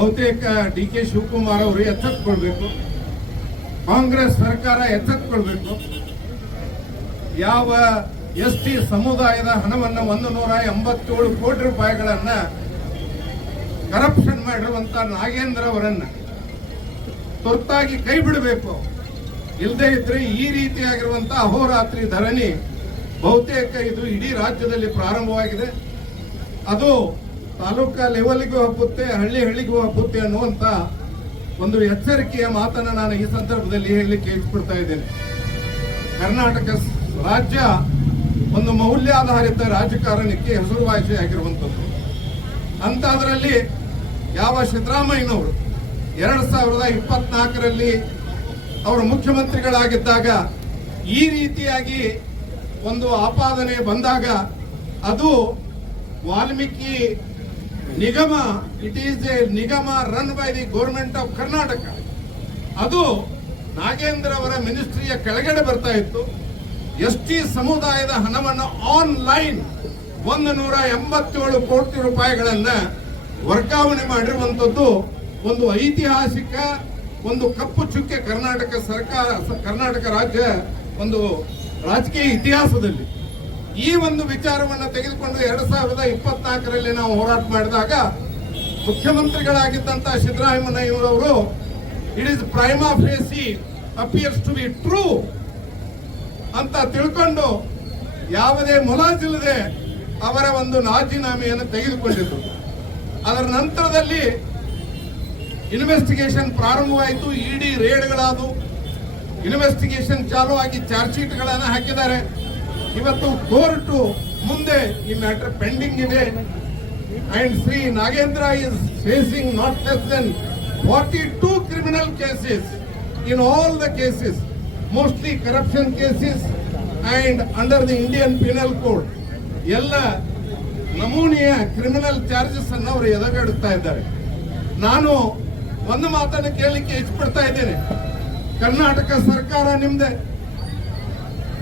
ಬಹುತೇಕ ಡಿ.ಕೆ. ಶಿವಕುಮಾರ್ ಅವರು ಎಚ್ಚೆತ್ತುಕೊಳ್ಬೇಕು, ಕಾಂಗ್ರೆಸ್ ಸರ್ಕಾರ ಎಚ್ಚೆತ್ತುಕೊಳ್ಬೇಕು. ಯಾವ ಎಸ್.ಟಿ. ಸಮುದಾಯದ ಹಣವನ್ನು 187 ಕೋಟಿ ರೂಪಾಯಿಗಳನ್ನ ಕರಪ್ಷನ್ ಮಾಡಿರುವಂತ ನಾಗೇಂದ್ರ ಅವರನ್ನ ತುರ್ತಾಗಿ ಕೈ ಬಿಡಬೇಕು. ಇಲ್ಲದೆ ಇದ್ರೆ ಈ ರೀತಿಯಾಗಿರುವಂತಹ ಅಹೋರಾತ್ರಿ ಧರಣಿ ಬಹುತೇಕ ಇದು ಇಡೀ ರಾಜ್ಯದಲ್ಲಿ ಪ್ರಾರಂಭವಾಗಿದೆ. ಅದು ತಾಲೂಕಾ ಲೆವೆಲ್ಗೂ ಹಬ್ಬುತ್ತೆ, ಹಳ್ಳಿಗೂ ಹಬ್ಬುತ್ತೆ ಅನ್ನುವಂತ ಒಂದು ಎಚ್ಚರಿಕೆಯ ಮಾತನ್ನು ನಾನು ಈ ಸಂದರ್ಭದಲ್ಲಿ ಹೇಳಲಿಕ್ಕೆ ಇಚ್ಛಪಡ್ತಾ ಇದ್ದೇನೆ. ಕರ್ನಾಟಕ ರಾಜ್ಯ ಒಂದು ಮೌಲ್ಯಾಧಾರಿತ ರಾಜಕಾರಣಕ್ಕೆ ಹೆಸರುವಾಸಿಯಾಗಿರುವಂಥದ್ದು. ಅಂತದ್ರಲ್ಲಿ ಯಾವ ಸಿದ್ದರಾಮಯ್ಯನವರು 2024ರಲ್ಲಿ ಅವರು ಮುಖ್ಯಮಂತ್ರಿಗಳಾಗಿದ್ದಾಗ ಈ ರೀತಿಯಾಗಿ ಒಂದು ಆಪಾದನೆ ಬಂದಾಗ ಅದು ವಾಲ್ಮೀಕಿ ನಿಗಮ, ಇಟ್ ಈಸ್ ಎ ನಿಗಮ run by the government of Karnataka. ಅದು ನಾಗೇಂದ್ರ ಅವರ ಮಿನಿಸ್ಟ್ರಿಯ ಕೆಳಗಡೆ ಬರ್ತಾ ಇತ್ತು. ಎಸ್.ಟಿ. ಸಮುದಾಯದ ಹಣವನ್ನು ಆನ್ಲೈನ್ 187 ಕೋಟಿ ರೂಪಾಯಿಗಳನ್ನ ವರ್ಗಾವಣೆ ಮಾಡಿರುವಂತದ್ದು ಒಂದು ಐತಿಹಾಸಿಕ, ಒಂದು ಕಪ್ಪು ಚುಕ್ಕೆ ಕರ್ನಾಟಕ ರಾಜ್ಯ ಒಂದು ರಾಜಕೀಯ ಇತಿಹಾಸದಲ್ಲಿ. ಈ ಒಂದು ವಿಚಾರವನ್ನು ತೆಗೆದುಕೊಂಡು 2024ರಲ್ಲಿ ನಾವು ಹೋರಾಟ ಮಾಡಿದಾಗ ಮುಖ್ಯಮಂತ್ರಿಗಳಾಗಿದ್ದಂತಹ ಸಿದ್ದರಾಮಯ್ಯನವರು it is prima facie appears to be true ಅಂತ ತಿಳ್ಕೊಂಡು ಯಾವುದೇ ಮುಲಾಜಿಲ್ಲದೆ ಅವರ ಒಂದು ರಾಜೀನಾಮೆಯನ್ನು ತೆಗೆದುಕೊಂಡಿದ್ರು. ಅದರ ನಂತರದಲ್ಲಿ ಇನ್ವೆಸ್ಟಿಗೇಷನ್ ಪ್ರಾರಂಭವಾಯಿತು. ಇಡಿ ರೇಡ್ಗಳಾದವು, ಇನ್ವೆಸ್ಟಿಗೇಷನ್ ಚಾಲೂ ಆಗಿ ಚಾರ್ಜ್ ಶೀಟ್ಗಳನ್ನು ಹಾಕಿದ್ದಾರೆ. ಇವತ್ತು ಕೋರ್ಟ್ ಮುಂದೆ ಈ ಮ್ಯಾಟರ್ ಪೆಂಡಿಂಗ್ ಇದೆ. And Shri Nagendra is facing not less than 42 criminal cases in all the cases, mostly corruption cases and under the Indian penal code. ಎಲ್ಲ ನಮೂನೆಯ ಕ್ರಿಮಿನಲ್ ಚಾರ್ಜಸ್ ಅನ್ನು ಅವರು ಎದೆಗಡುತ್ತಾ ಇದ್ದಾರೆ. ನಾನು ಒಂದು ಮಾತನ್ನು ಕೇಳಲಿಕ್ಕೆ ಇಚ್ಛಪಡ್ತಾ ಇದ್ದೇನೆ. ಕರ್ನಾಟಕ ಸರ್ಕಾರ ನಿಮ್ದೆ,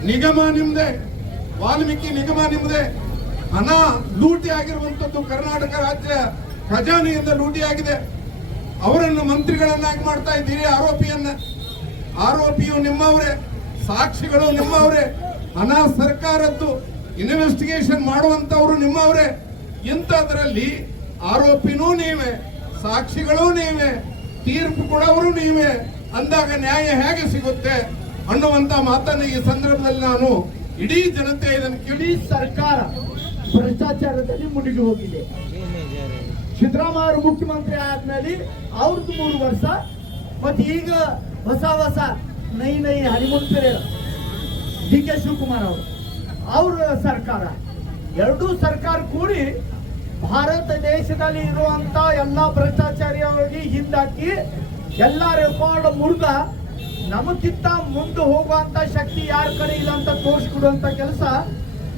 ನಿಗಮ ನಿಮ್ದೆ, ವಾಲ್ಮೀಕಿ ನಿಗಮ ನಿಮ್ದೆ. ಹಣ ಲೂಟಿ ಆಗಿರುವಂತದ್ದು ಕರ್ನಾಟಕ ರಾಜ್ಯ ಖಜಾನೆಯಿಂದ ಲೂಟಿ ಆಗಿದೆ. ಅವರನ್ನು ಮಂತ್ರಿಗಳನ್ನಾಗಿ ಮಾಡ್ತಾ ಇದ್ದೀರಿ. ಆರೋಪಿಯು ನಿಮ್ಮವರೇ, ಸಾಕ್ಷಿಗಳು ನಿಮ್ಮವರೇ, ಹಣ ಸರ್ಕಾರದ್ದು, ಇನ್ವೆಸ್ಟಿಗೇಷನ್ ಮಾಡುವಂತವರು ನಿಮ್ಮವರೇ. ಇಂಥದ್ರಲ್ಲಿ ಆರೋಪಿನೂ ನೀವೇ, ಸಾಕ್ಷಿಗಳೂ ನೀವೇ, ತೀರ್ಪು ಕೊಡೋರು ನೀವೇ ಅಂದಾಗ ನ್ಯಾಯ ಹೇಗೆ ಸಿಗುತ್ತೆ ಅನ್ನುವಂತ ಮಾತನ್ನು ಈ ಸಂದರ್ಭದಲ್ಲಿ ನಾನು ಇಡೀ ಜನತೆ ಇದನ್ನು ಕೇಳಿ. ಸರ್ಕಾರ ಭ್ರಷ್ಟಾಚಾರದಲ್ಲಿ ಮುಳುಗಿ ಹೋಗಿದೆ. ಸಿದ್ದರಾಮಯ್ಯ ಮುಖ್ಯಮಂತ್ರಿ ಆದ್ಮೇಲೆ ಅವ್ರದ್ದು 3 ವರ್ಷ, ಮತ್ತೆ ಈಗ ಹೊಸ ನೈ ಹನಿಮೂನ್ ಪೀರಿಯಡ್ ಡಿ.ಕೆ. ಶಿವಕುಮಾರ್ ಅವ್ರ ಸರ್ಕಾರ, ಎರಡೂ ಸರ್ಕಾರ ಕೂಡಿ ಭಾರತ ದೇಶದಲ್ಲಿ ಇರುವಂತ ಎಲ್ಲಾ ಭ್ರಷ್ಟಾಚಾರಿಯಾಗಿ ಹಿಂದಾಕಿ ಎಲ್ಲ ರೆಕಾರ್ಡ್ ಮುರಿದ ನಮಗಿಂತ ಮುಂದೆ ಹೋಗುವಂತ ಶಕ್ತಿ ಯಾರ ಕಡೆ ಇಲ್ಲ ಅಂತ ತೋರಿಸ್ಕೊಡುವಂತ ಕೆಲಸ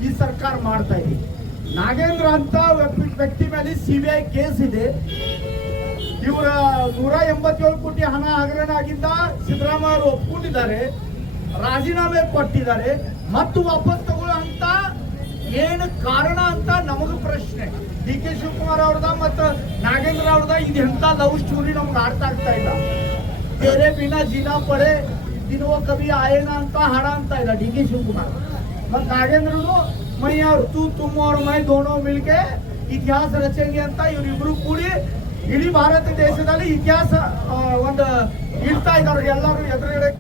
ಈ ಸರ್ಕಾರ ಮಾಡ್ತಾ ಇದೆ. ನಾಗೇಂದ್ರ ಅಂತ ವ್ಯಕ್ತಿ ಮೇಲೆ ಸಿಬಿಐ ಕೇಸ್ ಇದೆ. ಇವರ 187 ಕೋಟಿ ಹಣ ಹಗರಣ ಆಗಿದ್ದ ಸಿದ್ದರಾಮಯ್ಯ ಅವರು ಒಪ್ಕೊಂಡಿದ್ದಾರೆ, ರಾಜೀನಾಮೆ ಕೊಟ್ಟಿದ್ದಾರೆ. ಮತ್ತು ವಾಪಸ್ ತಗೊಳ್ಳುವಂತ ಏನು ಕಾರಣ ಅಂತ ನಮಗ ಪ್ರಶ್ನೆ. ಡಿ.ಕೆ. ಶಿವಕುಮಾರ್ ಅವ್ರದ ಮತ್ತು ನಾಗೇಂದ್ರ ಅವ್ರದ ಇದು ಎಂತ ಲವ್ ಸ್ಟೋರಿ ನಮ್ಗೆ ಅರ್ಥ ಆಗ್ತಾ ಇಲ್ಲ. तेरे बिना जीना पड़े दिनों कभी आए ना ಅಂತ ಹಾಡ ಅಂತ ಇಲ್ಲ ಡಿ.ಕೆ. ಶಿವಕುಮಾರ್. ಮತ್ತು ನಾಗೇಂದ್ರನು ಮೈ और तुम और मैं दोनों मिलके ಇತಿಹಾಸ ರಚೆಂಗೆ ಅಂತ ಇವರಿಬ್ರು ಕೂಡಿ ಇಡೀ ಭಾರತ ದೇಶದಲ್ಲಿ ಇತಿಹಾಸ ಒಂದು ಇಡ್ತಾ ಇದ್ದಾರೆ ಎಲ್ಲರೂ ಎದುರುಗಡೆ.